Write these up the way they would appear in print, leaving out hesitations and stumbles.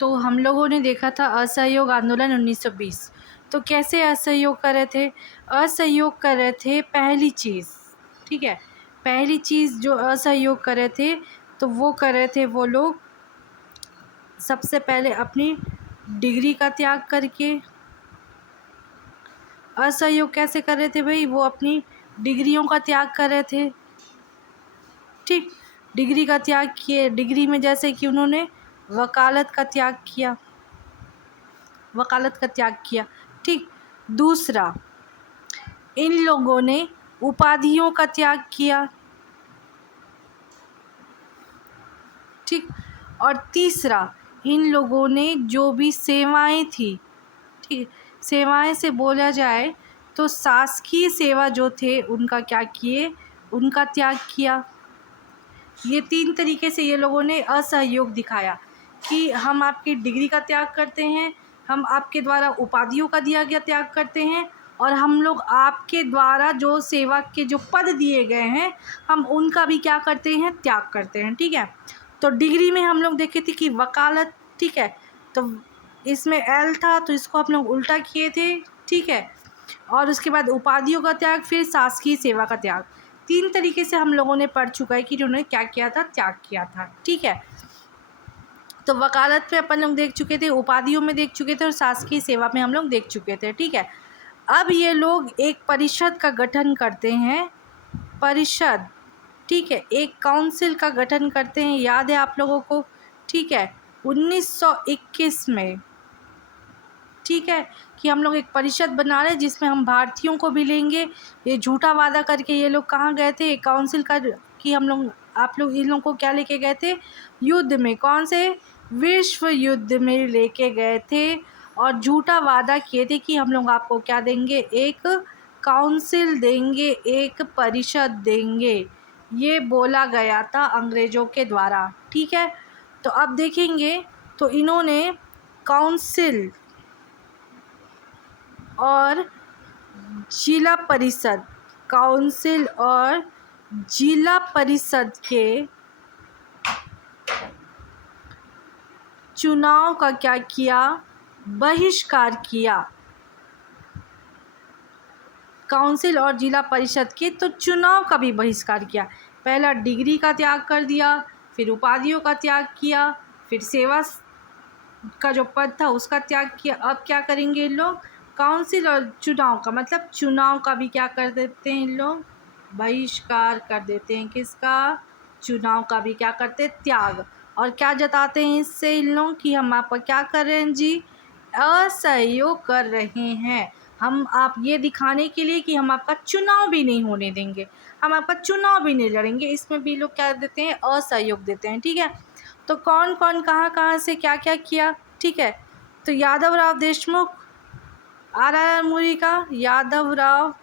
तो हम लोगों ने देखा था असहयोग आंदोलन 1920। तो कैसे असहयोग कर रहे थे? असहयोग कर रहे थे पहली चीज़, ठीक है, पहली चीज़ जो असहयोग कर रहे थे तो वो कर रहे थे वो लोग सबसे पहले अपनी डिग्री का त्याग करके। असहयोग कैसे कर रहे थे भाई? वो अपनी डिग्रियों का त्याग कर रहे थे, ठीक, डिग्री का त्याग किए। डिग्री में जैसे कि उन्होंने वकालत का त्याग किया, वकालत का त्याग किया, ठीक। दूसरा, इन लोगों ने उपाधियों का त्याग किया, ठीक। और तीसरा, इन लोगों ने जो भी सेवाएं थी, ठीक, सेवाएं से बोला जाए तो शासकीय सेवा जो थे उनका क्या किए? उनका त्याग किया। ये 3 तरीके से ये लोगों ने असहयोग दिखाया कि हम आपकी डिग्री का त्याग करते हैं, हम आपके द्वारा उपाधियों का दिया गया त्याग करते हैं, और हम लोग आपके द्वारा जो सेवा के जो पद दिए गए हैं हम उनका भी क्या करते हैं? त्याग करते हैं, ठीक है। तो डिग्री में हम लोग देखे थे कि वकालत, ठीक है, तो इसमें एल था तो इसको हम लोग उल्टा किए थे, ठीक है। और उसके बाद उपाधियों का त्याग, फिर शासकीय सेवा का त्याग। 3 तरीके से हम लोगों ने पढ़ चुका है कि उन्होंने क्या किया था? त्याग किया था, ठीक है। तो वकालत पे अपन लोग देख चुके थे, उपाधियों में देख चुके थे, और शासकीय सेवा में हम लोग देख चुके थे, ठीक है। अब ये लोग एक परिषद का गठन करते हैं, परिषद, ठीक है, एक काउंसिल का गठन करते हैं, याद है आप लोगों को, ठीक है, 1921 में, ठीक है, कि हम लोग एक परिषद बना रहे हैं जिसमें हम भारतीयों को भी लेंगे। ये झूठा वादा करके ये लोग कहाँ गए थे? एक काउंसिल का कि हम लोग, आप लोग इन लोगों को क्या लेके गए थे? युद्ध में। कौन से? विश्व युद्ध में लेके गए थे, और झूठा वादा किए थे कि हम लोग आपको क्या देंगे? एक काउंसिल देंगे, एक परिषद देंगे। ये बोला गया था अंग्रेज़ों के द्वारा, ठीक है। तो अब देखेंगे तो इन्होंने काउंसिल और जिला परिषद, काउंसिल और जिला परिषद के चुनाव का क्या किया? बहिष्कार किया। काउंसिल और जिला परिषद के तो चुनाव का भी बहिष्कार किया। पहला डिग्री का त्याग कर दिया, फिर उपाधियों का त्याग किया, फिर सेवा का जो पद था उसका त्याग किया। अब क्या करेंगे इन लोग? काउंसिल और चुनाव का, मतलब चुनाव का भी क्या कर देते हैं इन लोग? बहिष्कार कर देते हैं। किसका? चुनाव का भी क्या करते हैं? त्याग। और क्या जताते हैं इससे इन लोग कि हम आपका क्या कर रहे हैं जी? असहयोग कर रहे हैं। हम आप ये दिखाने के लिए कि हम आपका चुनाव भी नहीं होने देंगे, हम आपका चुनाव भी नहीं लड़ेंगे, इसमें भी लोग क्या देते हैं? असहयोग देते हैं, ठीक है। तो कौन कौन कहाँ कहाँ से क्या क्या किया, ठीक है। तो यादव राव देशमुख, आर मुरी का यादव राव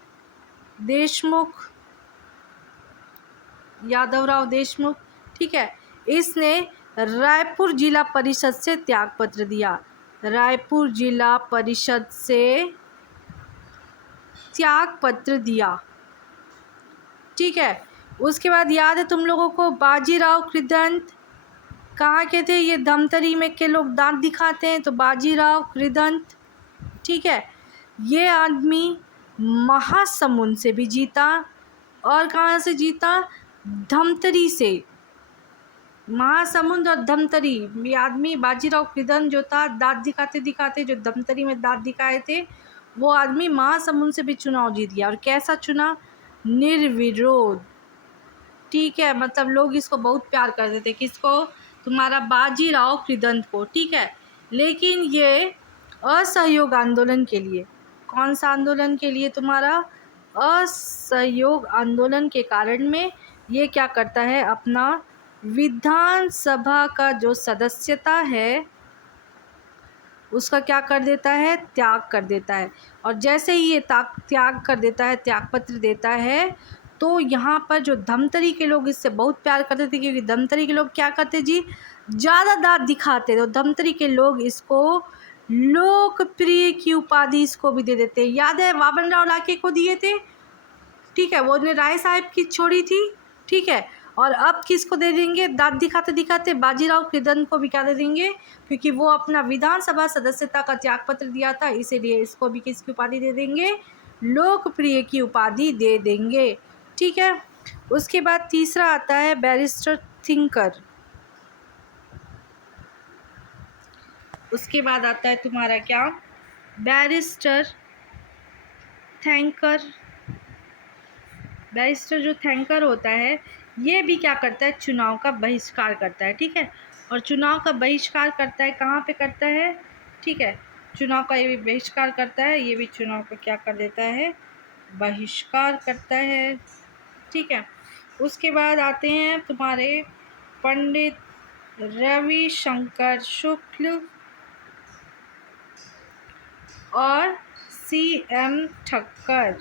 देशमुख, यादव राव देशमुख, ठीक है, इसने रायपुर जिला परिषद से त्यागपत्र दिया। रायपुर जिला परिषद से त्यागपत्र दिया, ठीक है। उसके बाद याद है तुम लोगों को बाजीराव कृदंत, कहाँ के थे ये? धमतरी में के लोग दांत दिखाते हैं, तो बाजीराव कृदंत, ठीक है। ये आदमी महासमुंद से भी जीता, और कहाँ से जीता? धमतरी से। महासमुंद और धमतरी, ये आदमी बाजीराव कृदंत जो था, दांत दिखाते दिखाते जो धमतरी में दांत दिखाए थे, वो आदमी महासमुंद से भी चुनाव जीत गया। और कैसा चुना? निर्विरोध, ठीक है। मतलब लोग इसको बहुत प्यार करते थे, किसको? तुम्हारा बाजीराव कृदंत को, ठीक है। लेकिन ये असहयोग आंदोलन के लिए, कौन सा आंदोलन के लिए? तुम्हारा असहयोग आंदोलन के कारण में ये क्या करता है? अपना विधानसभा का जो सदस्यता है उसका क्या कर देता है? त्याग कर देता है। और जैसे ही ये त्याग कर देता है, त्यागपत्र देता है, तो यहाँ पर जो धमतरी के लोग इससे बहुत प्यार करते थे, क्योंकि धमतरी के लोग क्या करते जी? ज़्यादा दांत दिखाते। तो धमतरी के लोग इसको लोकप्रिय की उपाधि इसको भी दे देते। याद है बाबन राव लाके को दिए थे, ठीक है, वो ने राय साहब की छोड़ी थी, ठीक है। और अब किसको दे देंगे? दाँत दिखाते दिखाते बाजीराव कृदंत को भी क्या दे देंगे? क्योंकि वो अपना विधानसभा सदस्यता का त्यागपत्र दिया था, इसीलिए इसको भी किसकी उपाधि दे देंगे? लोकप्रिय की उपाधि दे देंगे। ठीक है। उसके बाद तीसरा आता है बैरिस्टर थिंकर। उसके बाद आता है तुम्हारा क्या? बैरिस्टर थैंकर। बैरिस्टर जो थैंकर होता है ये भी क्या करता है? चुनाव का बहिष्कार करता है। ठीक है। और चुनाव का बहिष्कार करता है कहाँ पे करता है? ठीक है। चुनाव का ये भी बहिष्कार करता है, ये भी चुनाव का क्या कर देता है? बहिष्कार करता है। ठीक है। उसके बाद आते हैं तुम्हारे पंडित रविशंकर शुक्ल और CM ठक्कर।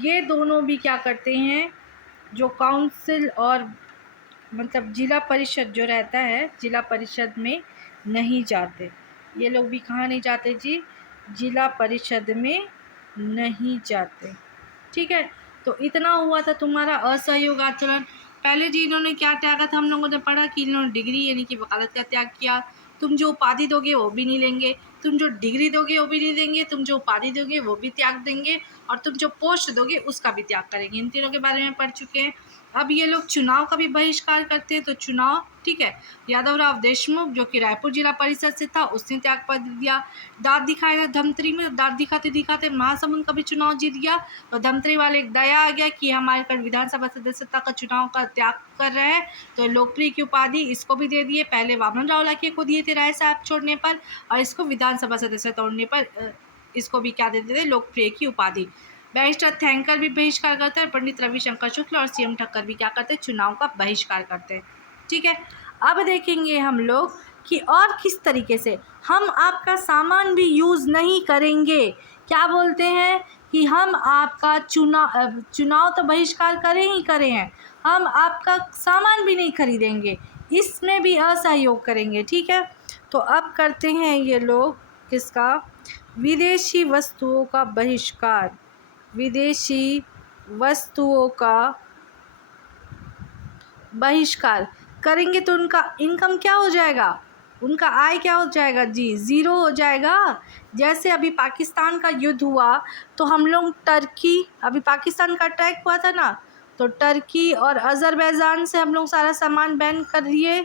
ये दोनों भी क्या करते हैं? जो काउंसिल और मतलब जिला परिषद जो रहता है, जिला परिषद में नहीं जाते। ये लोग भी कहाँ नहीं जाते जी? जिला परिषद में नहीं जाते। ठीक है। तो इतना हुआ था तुम्हारा असहयोग आचरण। पहले जी इन्होंने क्या त्यागा था? हम लोगों ने पढ़ा कि इन्होंने डिग्री यानी कि वकालत का त्याग किया। तुम जो उपाधि दोगे वो भी नहीं लेंगे, तुम जो डिग्री दोगे वो भी नहीं देंगे, तुम जो उपाधि दोगे वो भी त्याग देंगे, और तुम जो पोस्ट दोगे उसका भी त्याग करेंगे। इन तीनों के बारे में पढ़ चुके हैं। अब ये लोग चुनाव का भी बहिष्कार करते हैं। तो चुनाव, ठीक है, यादवराव देशमुख जो कि रायपुर जिला परिषद से था, उसने त्यागपत्र दिया। दाँत दिखाया धमतरी में, दाँत दिखाते दिखाते महासमुंद का भी चुनाव जीत गया। तो धमतरी वाले एक दया आ गया कि हमारे कर विधानसभा सदस्यता का चुनाव का त्याग कर रहे हैं, तो लोकप्रिय की उपाधि इसको भी दे दिए। पहले वामन राव लाखे को दिए थे राय साहब छोड़ने पर, और इसको विधानसभा सदस्य तोड़ने पर इसको भी क्या देते थे? लोकप्रिय की उपाधि। बैरिस्टर थैंकर भी बहिष्कार करते हैं। पंडित रविशंकर शुक्ल और CM ठक्कर भी क्या करते हैं? चुनाव का बहिष्कार करते हैं। ठीक है। अब देखेंगे हम लोग कि और किस तरीके से हम आपका सामान भी यूज़ नहीं करेंगे। क्या बोलते हैं कि हम आपका चुनाव तो बहिष्कार करें ही करें हैं, हम आपका सामान भी नहीं खरीदेंगे, इसमें भी असहयोग करेंगे। ठीक है। तो अब करते हैं ये लोग किसका? विदेशी वस्तुओं का बहिष्कार। विदेशी वस्तुओं का बहिष्कार करेंगे तो उनका इनकम क्या हो जाएगा? उनका आय क्या हो जाएगा जी? ज़ीरो हो जाएगा। जैसे अभी पाकिस्तान का युद्ध हुआ तो हम लोग टर्की, अभी पाकिस्तान का अटैक हुआ था ना, तो टर्की और अज़रबैजान से हम लोग सारा सामान बैन कर दिए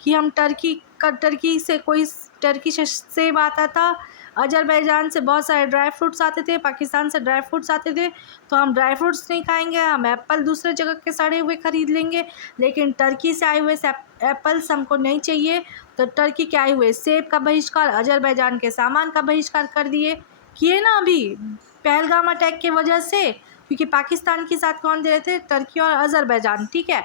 कि हम टर्की से कोई टर्की से सेब आता था, अज़रबैजान से बहुत सारे ड्राई फ्रूट्स आते थे, पाकिस्तान से ड्राई फ्रूट्स आते थे, तो हम ड्राई फ्रूट्स नहीं खाएंगे, हम एप्पल दूसरे जगह के सड़े हुए ख़रीद लेंगे। लेकिन टर्की से आए हुए एप्पल्स हमको नहीं चाहिए, तो टर्की के आए हुए सेब का बहिष्कार, अज़रबैजान के सामान का बहिष्कार कर दिए। किए ना अभी पहलगाम अटैक की वजह से, क्योंकि पाकिस्तान के साथ कौन दे रहे थे? टर्की और अज़रबैजान। ठीक है।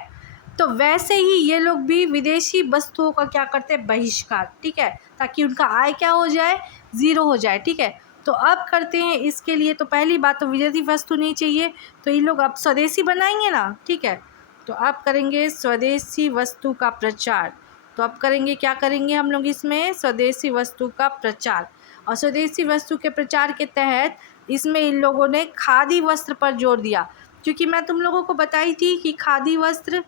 तो वैसे ही ये लोग भी विदेशी वस्तुओं का क्या करते हैं? बहिष्कार। ठीक है। ताकि उनका आय क्या हो जाए? ज़ीरो हो जाए। ठीक है। तो अब करते हैं इसके लिए, तो पहली बात तो विदेशी वस्तु नहीं चाहिए, तो ये लोग अब स्वदेशी बनाएंगे ना। ठीक है। तो अब करेंगे स्वदेशी वस्तु का प्रचार। तो अब करेंगे क्या करेंगे हम लोग इसमें? स्वदेशी वस्तु का प्रचार। और स्वदेशी वस्तु के प्रचार के तहत इसमें इन लोगों ने खादी वस्त्र पर जोर दिया, क्योंकि मैं तुम लोगों को बताई थी कि खादी वस्त्र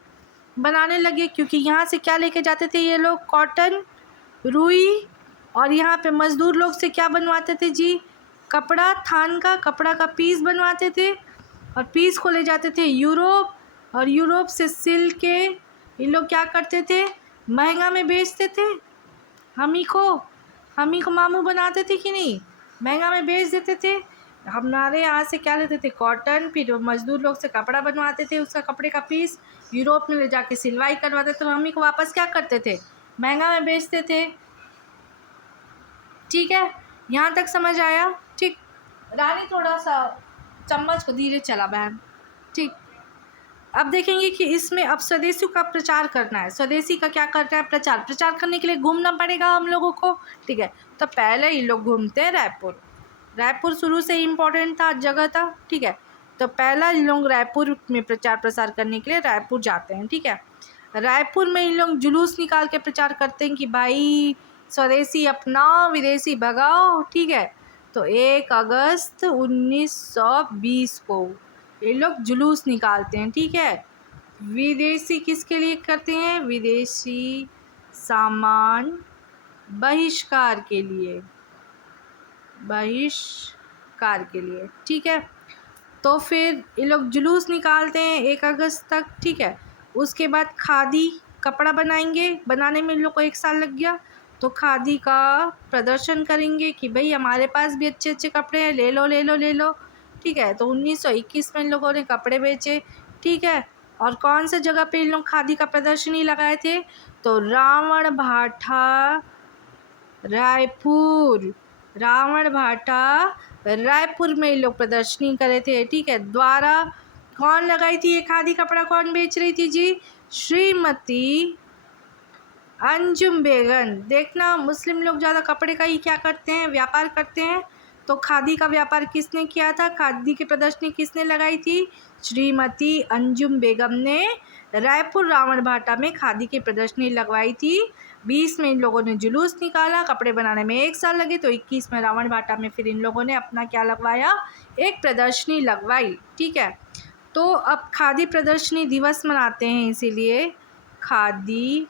बनाने लगे, क्योंकि यहाँ से क्या लेके जाते थे ये लोग? कॉटन, रुई, और यहाँ पे मज़दूर लोग से क्या बनवाते थे जी? कपड़ा, थान का कपड़ा का पीस बनवाते थे, और पीस को ले जाते थे यूरोप, और यूरोप से सिल के ये लोग क्या करते थे? महंगा में बेचते थे। हम ही को मामू बनाते थे कि नहीं? महंगा में बेच देते थे। हमारे यहाँ से क्या लेते थे? कॉटन, फिर मज़दूर लोग से कपड़ा बनवाते थे, उसका कपड़े का पीस यूरोप में ले जाके सिलवाई करवाते थे, तो हम ही को वापस क्या करते थे? महंगा में बेचते थे। ठीक है। यहाँ तक समझ आया? ठीक। रानी थोड़ा सा चम्मच को धीरे चला बहन। ठीक। अब देखेंगे कि इसमें अब स्वदेशी का प्रचार करना है। स्वदेशी का क्या करना है? प्रचार करने के लिए घूमना पड़ेगा हम लोगों को। ठीक है। तो पहले ये लोग घूमते हैं रायपुर शुरू से इम्पोर्टेंट था, जगह था। ठीक है। तो पहला इन लोग रायपुर में प्रचार प्रसार करने के लिए रायपुर जाते हैं। ठीक है। रायपुर में इन लोग जुलूस निकाल के प्रचार करते हैं कि भाई स्वदेशी अपनाओ, विदेशी भगाओ। ठीक है। तो 1 अगस्त 1920 को ये लोग जुलूस निकालते हैं। ठीक है। विदेशी किसके लिए करते हैं? विदेशी सामान बहिष्कार के लिए, बहिष्कार के लिए, ठीक है। तो फिर ये लोग जुलूस निकालते हैं 1 अगस्त तक, ठीक है। उसके बाद खादी कपड़ा बनाएंगे, बनाने में इन लोग को 1 साल लग गया। तो खादी का प्रदर्शन करेंगे कि भाई हमारे पास भी अच्छे अच्छे कपड़े हैं, ले लो ले लो ले लो, ठीक है। तो 1921 में इन लोगों ने कपड़े बेचे, ठीक है। और कौन सी जगह पे इन लोग खादी का प्रदर्शनी लगाए थे? तो रावण भाटा रायपुर, रावण भाटा रायपुर में ये लोग प्रदर्शनी करे थे, ठीक है। द्वारा कौन लगाई थी ये खादी कपड़ा, कौन बेच रही थी जी? श्रीमती अंजुम बेगम। देखना मुस्लिम लोग ज़्यादा कपड़े का ही क्या करते हैं, व्यापार करते हैं। तो खादी का व्यापार किसने किया था, खादी की प्रदर्शनी किसने लगाई थी? श्रीमती अंजुम बेगम ने रायपुर रावण भाटा में खादी की प्रदर्शनी लगवाई थी। 20 में इन लोगों ने जुलूस निकाला, कपड़े बनाने में 1 साल लगे। तो 21 में रावण भाटा में फिर इन लोगों ने अपना क्या लगवाया, एक प्रदर्शनी लगवाई, ठीक है। तो अब खादी प्रदर्शनी दिवस मनाते हैं, इसीलिए खादी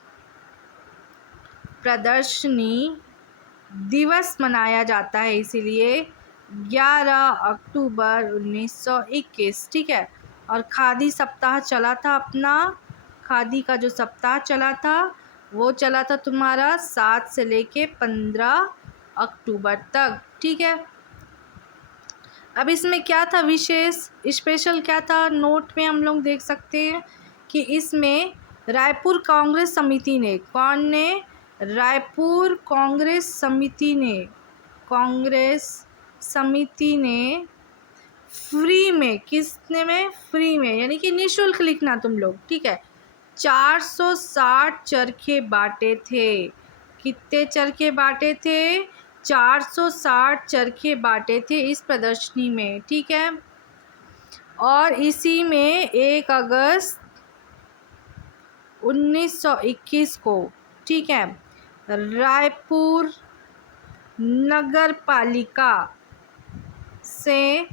प्रदर्शनी दिवस मनाया जाता है, इसीलिए 11 अक्टूबर 1921, ठीक है। और खादी सप्ताह चला था अपना, खादी का जो सप्ताह चला था वो चला था तुम्हारा 7 से लेके 15 अक्टूबर तक, ठीक है। अब इसमें क्या था विशेष, स्पेशल क्या था, नोट में हम लोग देख सकते हैं कि इसमें रायपुर कांग्रेस समिति ने, कौन ने? रायपुर कांग्रेस समिति ने, कांग्रेस समिति ने फ्री में, किसने में? फ्री में, यानी कि निःशुल्क लिखना तुम लोग, ठीक है। 460 चरखे बांटे थे। कितने चरखे बांटे थे? 460 चरखे बांटे थे इस प्रदर्शनी में, ठीक है। और इसी में 1 अगस्त 1921 को, ठीक है, रायपुर नगर पालिका से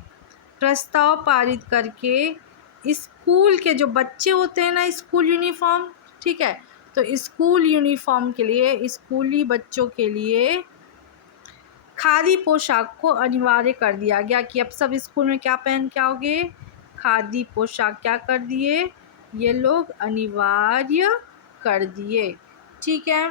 प्रस्ताव पारित करके स्कूल के जो बच्चे होते हैं ना, स्कूल यूनिफॉर्म, ठीक है, तो स्कूल यूनिफॉर्म के लिए, स्कूली बच्चों के लिए खादी पोशाक को अनिवार्य कर दिया गया कि अब सब स्कूल में क्या पहन के आओगे, खादी पोशाक क्या कर दिए ये लोग, अनिवार्य कर दिए, ठीक है।